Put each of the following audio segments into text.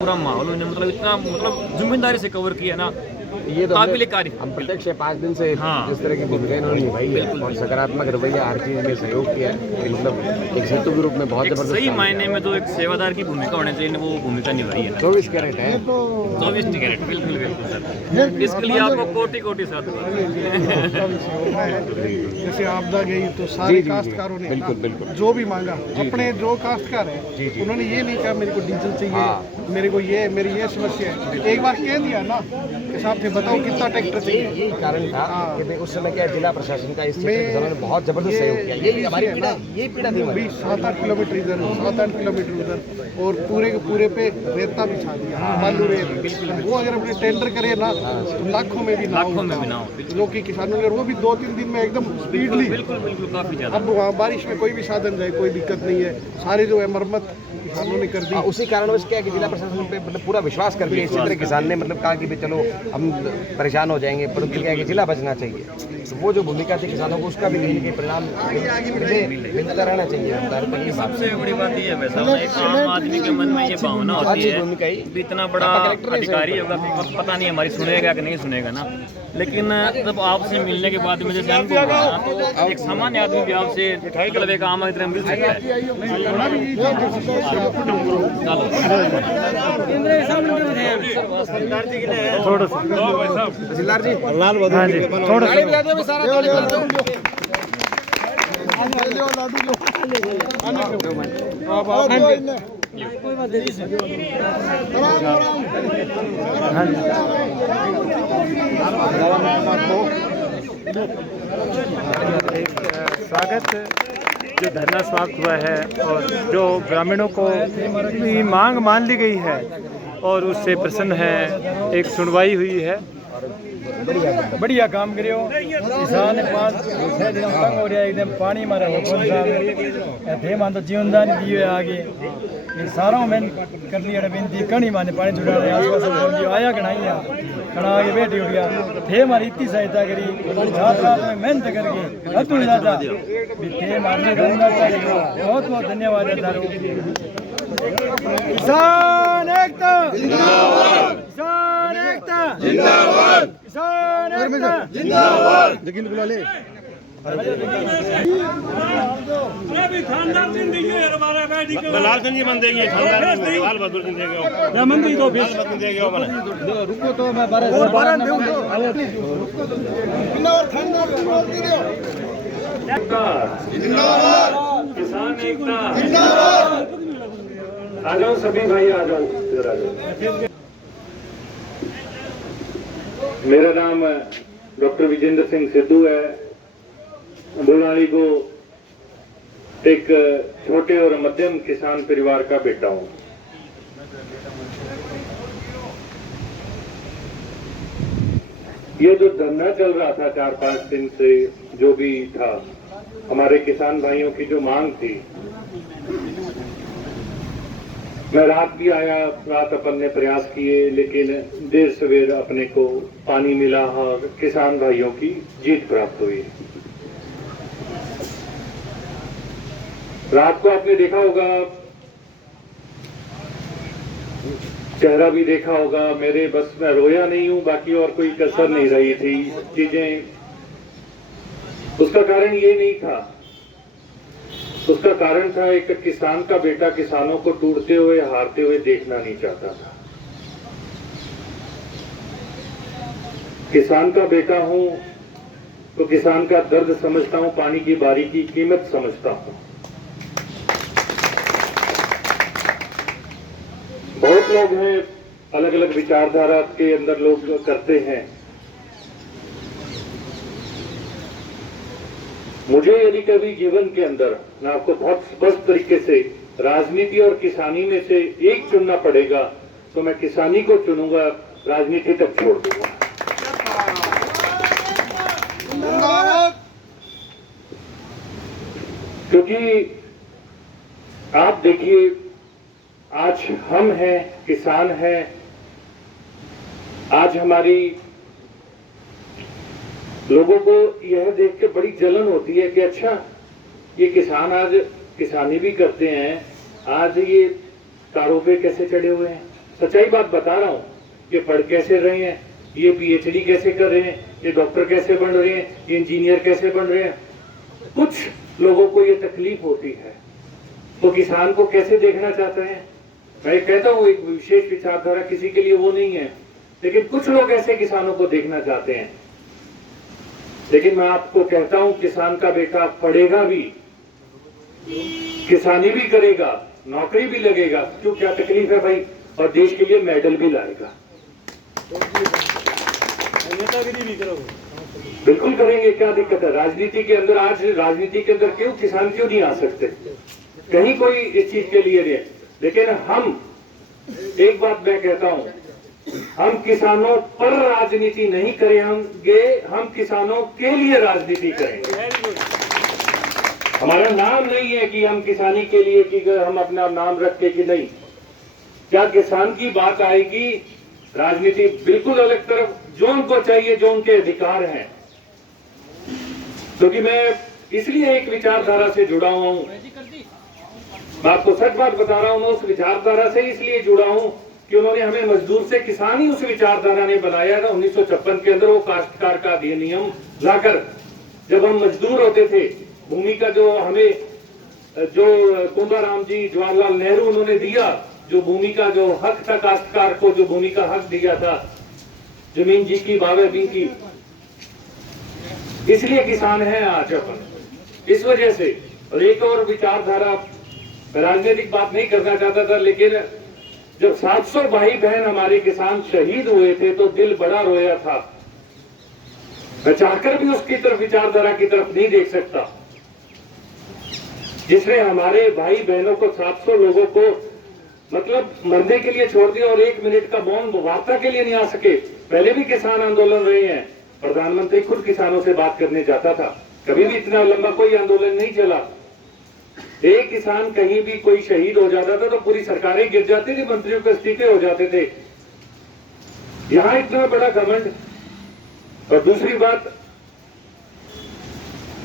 पूरा माहौल उन्होंने मतलब इतना मतलब जिम्मेदारी से कवर किया ना, ये तो काबिल कार्य। हम प्रत्यक्ष 5 दिन से हाँ। जिस तरह की भूमिका इन्होंने निभाई है और सकारात्मक रवैया हर चीज़ में सहयोग किया है, मतलब एक सेतु के रूप में बहुत एक जबरदस्त सही काम मायने किया। में तो एक सेवादार की भूमिका होनी चाहिए, वो भूमिका निभाई है। 24 कैरेट है 24 कैरेट, बिल्कुल बिल्कुल सर। इसके लिए आपको कोटि कोटि साधुवाद। जैसे आपदा गई तो सारे काश्तकारों ने बिल्कुल, ना बिल्कुल। जो भी मांगा, अपने जो काश्तकार है उन्होंने ये नहीं कहा मेरे को डीजल चाहिए, मेरे को ये मेरी ये समस्या है। एक बार कह दिया ना कि साहब थे बताओ कितना ट्रैक्टर चाहिए। यही कारण था कि भाई उस समय क्या जिला प्रशासन का इस क्षेत्र के किसानों ने बहुत जबरदस्त सहयोग किया। यही हमारी पीड़ा, यही पीड़ा थी हमारी। 7-8 किलोमीटर इधर, 7-8 किलोमीटर उधर, और पूरे के पूरे पे रेता बिछा दिया, बालू रेत। वो अगर अपने टेंडर करे ना तो लाखों में भी ना हो, जो कि किसानों ने, वो भी 2-3 दिन में एकदम स्पीडली। बिल्कुल बिल्कुल काफी ज्यादा। अब वहाँ बारिश में कोई भी साधन जाए कोई दिक्कत नहीं है, सारे जो है मरम्मत किसानों ने कर दी। उसी कारणवश क्या है कि जिला प्रशासन पे मतलब पूरा विश्वास करके इसी तरह किसान ने मतलब कहा कि भाई चलो हम परेशान हो जाएंगे, परंतु क्या है कि जिला बचना चाहिए। तो वो जो भूमिका थी किसानों को, उसका भी कहीं के परिणाम मिलता रहना चाहिए। सबसे बड़ी बात ये है वैसा, एक आम आदमी के मन में ये भावना होती है भूमिका ही कि इतना बड़ा अधिकारी होगा, पता नहीं हमारी सुनेगा कि नहीं सुनेगा ना, लेकिन जब आपसे मिलने के बाद में जैसे अनुभव हुआ ना, तो एक सामान्य आदमी भी आपसे मतलब एक आम आदमी मिल सकता है। तहसीलदार जी थोड़ा स्वागत जो धरना समाप्त हुआ है और जो ग्रामीणों को भी मांग मान ली गई है और उससे प्रसन्न है, एक सुनवाई हुई है। बढ़िया काम करियो किसान 5-6 दिन तंग हो रहा है, एकदम पानी मारा हो थे मान तो जीवनदान दिए आगे ये सारों में कर लिया बेनती कणी माने पानी जुड़ा रहे आसपास आया कढ़ाइया कड़ा आगे बैठी उठ गया थे हमारी इतनी सहायता करी, रात रात में मेहनत करके अतुल दादा भी थे हमारी बहुत बहुत धन्यवाद है तारो। किसान एकता जिंदाबाद, किसान एकता जिंदाबाद, किसान एकता जिंदाबाद। लेकिन बुला ले लाल संजी बन देंगे, लाल बहादुर जी देंगे, मंदी तो रुको तो मैं किसान एकता जिंदाबाद। आ जाओ सभी भाई, आ जाओ इधर आ जाओ। मेरा नाम डॉक्टर विजेंद्र सिंह सिद्धू है। बुलाली को एक छोटे और मध्यम किसान परिवार का बेटा हूं। ये जो धरना चल रहा था 4-5 दिन से, जो भी था, हमारे किसान भाइयों की जो मांग थी, मैं रात भी आया, रात अपन ने प्रयास किए, लेकिन देर सवेर अपने को पानी मिला और किसान भाइयों की जीत प्राप्त हुई। रात को आपने देखा होगा, चेहरा भी देखा होगा, मेरे बस मैं रोया नहीं हूं, बाकी और कोई कसर नहीं रही थी चीजें। उसका कारण ये नहीं था, उसका कारण था एक किसान का बेटा किसानों को टूटते हुए हारते हुए देखना नहीं चाहता था। किसान का बेटा हूं तो किसान का दर्द समझता हूं, पानी की बारी की कीमत समझता हूं। बहुत लोग हैं, अलग अलग विचारधारा के अंदर लोग करते हैं। मुझे यदि कभी जीवन के अंदर, मैं आपको बहुत स्पष्ट तरीके से, राजनीति और किसानी में से एक चुनना पड़ेगा तो मैं किसानी को चुनूंगा, राजनीति तक छोड़ दूंगा। क्योंकि आप देखिए, आज हम हैं, किसान हैं, आज हमारी लोगों को यह देख के बड़ी जलन होती है कि अच्छा ये किसान आज किसानी भी करते हैं, आज ये कारों पे कैसे चढ़े हुए हैं। सच्चाई बात बता रहा हूं, ये पढ़ कैसे रहे हैं, ये पीएचडी कैसे कर रहे हैं, ये डॉक्टर कैसे बन रहे हैं, ये इंजीनियर कैसे बन रहे हैं। कुछ लोगों को ये तकलीफ होती है, तो किसान को कैसे देखना चाहते हैं। मैं कहता हूं एक विशेष विचारधारा किसी के लिए वो नहीं है, लेकिन कुछ लोग ऐसे किसानों को देखना चाहते हैं। लेकिन मैं आपको कहता हूं, किसान का बेटा पढ़ेगा भी, किसानी भी करेगा, नौकरी भी लगेगा, क्यों क्या तकलीफ है भाई, और देश के लिए मेडल भी लाएगा। बिल्कुल करेंगे, क्या दिक्कत है। राजनीति के अंदर, आज राजनीति के अंदर क्यों किसान क्यों नहीं आ सकते, कहीं कोई इस चीज के लिए नहीं। लेकिन हम, एक बात मैं कहता हूं, हम किसानों पर राजनीति नहीं करेंगे, हम किसानों के लिए राजनीति करेंगे। हमारा नाम नहीं है कि हम किसानी के लिए कि हम अपना नाम रख के कि नहीं। क्या किसान की बात आएगी, राजनीति बिल्कुल अलग तरफ, जो उनको चाहिए, जो उनके अधिकार हैं। क्योंकि मैं इसलिए एक विचारधारा से जुड़ा हुआ हूं, मैं आपको सच बात बता रहा हूं, मैं उस विचारधारा से इसलिए जुड़ा हूं कि उन्होंने हमें मजदूर से किसान ही उस विचारधारा ने बनाया था। 1956 के अंदर वो काश्तकार का अधिनियम लाकर, जब हम मजदूर होते थे, भूमि का जो हमें, जो कुंभाराम जी, जवाहरलाल नेहरू उन्होंने दिया, जो भूमि का जो हक था, काश्तकार को जो भूमि का हक दिया था, जमीन जी की, बावे भी की, इसलिए किसान है आज अपन, इस वजह से। और एक और विचारधारा, राजनीतिक बात नहीं करना चाहता था, लेकिन जब 700 भाई बहन हमारे किसान शहीद हुए थे तो दिल बड़ा रोया था। मैं चाहकर भी उसकी तरफ, विचारधारा की तरफ नहीं देख सकता, जिसने हमारे भाई बहनों को, 700 लोगों को मतलब मरने के लिए छोड़ दिया और 1 मिनट का मौन वार्ता के लिए नहीं आ सके। पहले भी किसान आंदोलन रहे हैं, प्रधानमंत्री खुद किसानों से बात करने जाता था, कभी भी इतना लंबा कोई आंदोलन नहीं चला। एक किसान कहीं भी कोई शहीद हो जाता था तो पूरी सरकारें गिर जाती थी, मंत्रियों के इस्तीफे हो जाते थे। यहां इतना बड़ा घमंड। और दूसरी बात,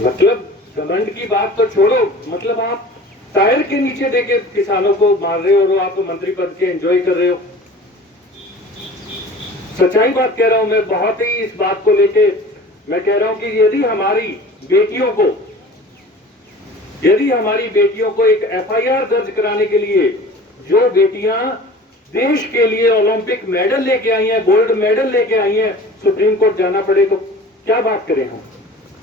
मतलब घमंड की बात तो छोड़ो, मतलब आप टायर के नीचे देके किसानों को मार रहे हो और आप मंत्री पद के एंजॉय कर रहे हो। सच्चाई बात कह रहा हूं मैं, बहुत ही इस बात को लेके मैं कह रहा हूं कि यदि हमारी बेटियों को एक एफआईआर दर्ज कराने के लिए, जो बेटियां देश के लिए ओलंपिक मेडल लेके आई हैं, गोल्ड मेडल लेके आई हैं, सुप्रीम कोर्ट जाना पड़े, तो क्या बात करें हम।